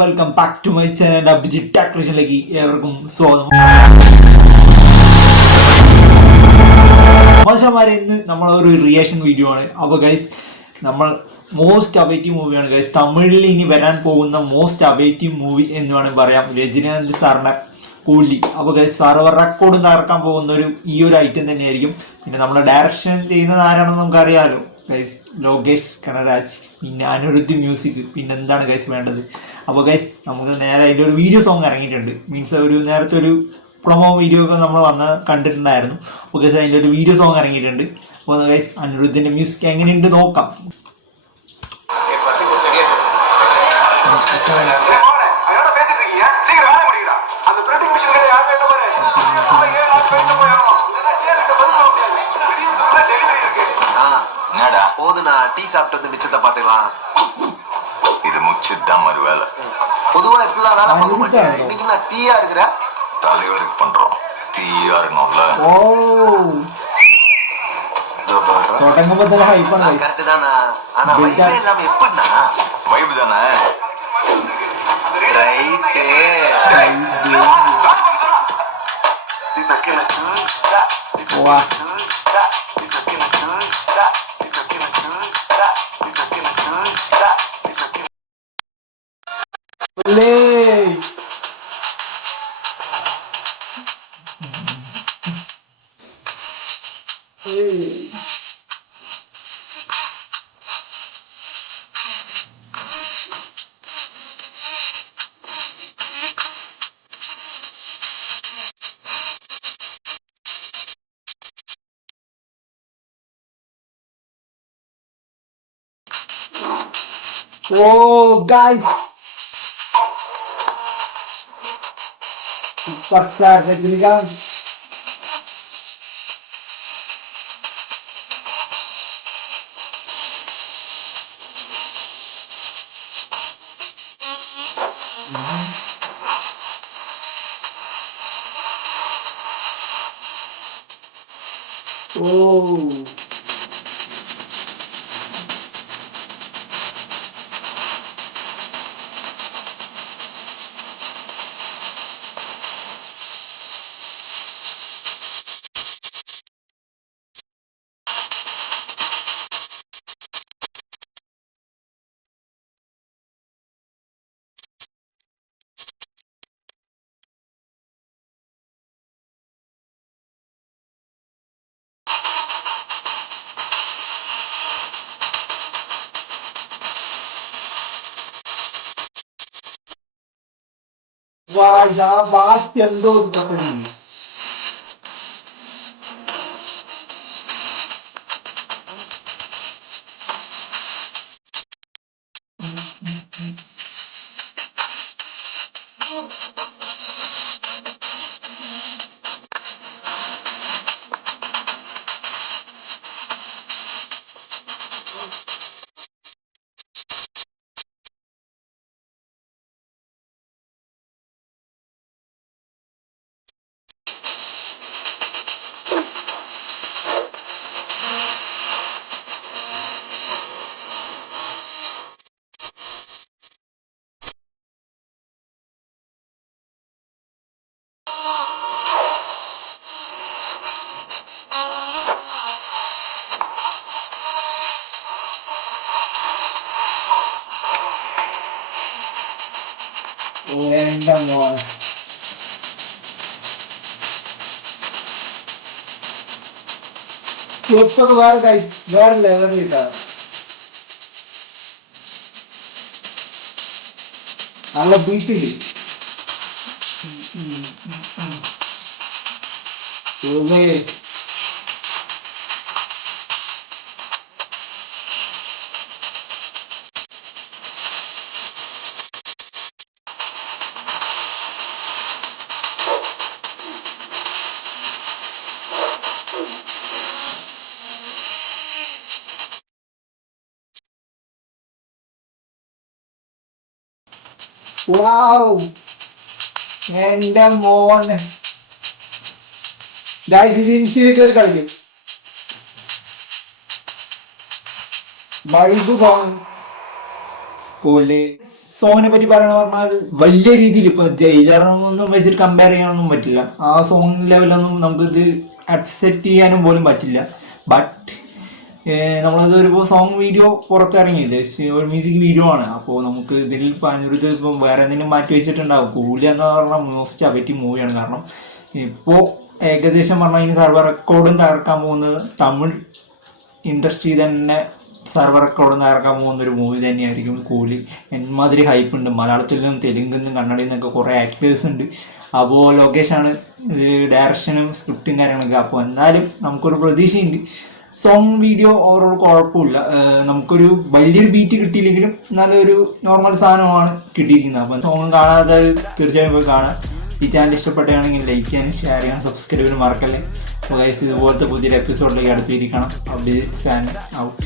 Welcome back to my channel Abhijith ടാക്ലേഷനിലേക്ക് ഏവർക്കും സ്വാഗതം. മോശമാരെ ഇന്ന് നമ്മളൊരു റിയാക്ഷൻ വീഡിയോ ആണ്. അപ്പോൾ ഗൈസ്, നമ്മൾ മോസ്റ്റ് അവൈറ്റീവ് മൂവിയാണ് ഗൈസ്. തമിഴിൽ ഇനി വരാൻ പോകുന്ന മോസ്റ്റ് അവൈറ്റീവ് മൂവി എന്ന് വേണമെങ്കിൽ പറയാം. രജനീകാന്ത് സാറിന്റെ കൂലി. അപ്പോൾ ഗൈസ്, സർവർ റെക്കോർഡ് തകർക്കാൻ പോകുന്ന ഈ ഒരു ഐറ്റം തന്നെയായിരിക്കും. പിന്നെ നമ്മുടെ ഡയറക്ഷൻ ചെയ്യുന്നത് ആരാണെന്ന് നമുക്കറിയാമല്ലോ ഗൈസ്, ലോകേഷ് കനരാജ്. പിന്നെ അനിരുദ്ധ് മ്യൂസിക്. പിന്നെ എന്താണ് ഗൈസ് വേണ്ടത്? അപ്പോൾ ഗൈസ്, നമുക്ക് നേരെ അതിൻ്റെ ഒരു വീഡിയോ സോങ് ഇറങ്ങിയിട്ടുണ്ട്. മീൻസ് നേരത്തെ ഒരു പ്രൊമോ വീഡിയോ ഒക്കെ നമ്മൾ കണ്ടിട്ടുണ്ടായിരുന്നു. അപ്പോൾ ഗൈസ്, അതിൻ്റെ ഒരു വീഡിയോ സോങ് ഇറങ്ങിയിട്ടുണ്ട്. അപ്പോൾ ഗൈസ്, അനിരുദ്ധിൻ്റെ മ്യൂസിക് എങ്ങനെയുണ്ട് നോക്കാം. போதுண்ணா, டீ சாப்பிட்டு வந்து மிச்சத்தை பாத்துக்கலாம். இது முச்சுதான் மறு வேலை. பொதுவா இப்பெல்லாம் வேலை பார்க்க மாட்டேன். இன்னைக்கு நான் தீயா இருக்கிற தலைவருக்கு பண்றோம். தீயா இருக்கணும்ல. கரெக்ட் தானா? ஆனா வைபே இல்லாம எப்படின்னா? வைபு தானே. Right. Oh guys, superstar Rajinikanth. Oh. Wah, ya basti എന്തോ കിട്ടപ്പടി. എൻ്റെ മോനെ, ക്ലിപ്പൊക്കെ വേറെ ലെവലിൽ കിട്ടാം. നല്ല ബീറ്റില് Wow! എന്റെ മോനെ, ഇൻസ്റ്റയിലേക്ക് കളിക്കും. വൈബ് പോലെ സോങ്ങിനെ പറ്റി പറയണ പറഞ്ഞാൽ വലിയ രീതിയിൽ ഇപ്പൊ ജയിലറൊന്നും വെച്ചിട്ട് കമ്പയർ ചെയ്യാനൊന്നും പറ്റില്ല. ആ സോങ് ലെവലൊന്നും നമുക്ക് ഇത് അക്സെപ്റ്റ് ചെയ്യാനും പോലും പറ്റില്ല. ബട്ട് നമ്മളത് ഒരു സോങ് വീഡിയോ പുറത്തിറങ്ങി, ഒരു മ്യൂസിക് വീഡിയോ ആണ്. അപ്പോൾ നമുക്ക് ഇതിൽ അനിരുദ്ധ് ഇപ്പം വേറെ എന്തെങ്കിലും മാറ്റി വെച്ചിട്ടുണ്ടാവും. കൂലി എന്ന് പറഞ്ഞാൽ മോസ്റ്റ് അബേറ്റീവ് മൂവിയാണ്. കാരണം ഇപ്പോൾ ഏകദേശം പറഞ്ഞാൽ ഇനി സർവർ റെക്കോർഡും തകർക്കാൻ പോകുന്നത് തമിഴ് ഇൻഡസ്ട്രി തന്നെ സർവർ റെക്കോർഡും തകർക്കാൻ പോകുന്ന ഒരു മൂവി തന്നെയായിരിക്കും കൂലി. എന്മാതിരി ഹൈപ്പ് ഉണ്ട്. മലയാളത്തിലും തെലുങ്കിലും കന്നഡയിൽ നിന്നൊക്കെ കുറേ ആക്ടേഴ്സ് ഉണ്ട്. അപ്പോൾ ലൊക്കേഷനാണ് ഇത്, ഡയറക്ഷനും സ്ക്രിപ്റ്റും കാര്യങ്ങളൊക്കെ. അപ്പോൾ എന്നാലും നമുക്കൊരു പ്രതീക്ഷയുണ്ട്. സോങ് വീഡിയോ ഓവറോൾ കുഴപ്പമില്ല. നമുക്കൊരു വലിയൊരു ബീറ്റ് കിട്ടിയില്ലെങ്കിലും നല്ലൊരു നോർമൽ സാധനമാണ് കിട്ടിയിരിക്കുന്നത്. അപ്പം സോങ് കാണാതെ തീർച്ചയായും പോയി കാണാം. ഈ ചാനൽ ഇഷ്ടപ്പെടുകയാണെങ്കിൽ ലൈക്ക് ചെയ്യാനും ഷെയർ ചെയ്യാനും സബ്സ്ക്രൈബ് ചെയ്യാനും മറക്കല്ലേ. ഗൈസ് ഇതുപോലത്തെ പുതിയൊരു എപ്പിസോഡിലേക്ക് അടുത്തിരിക്കണം. Update out.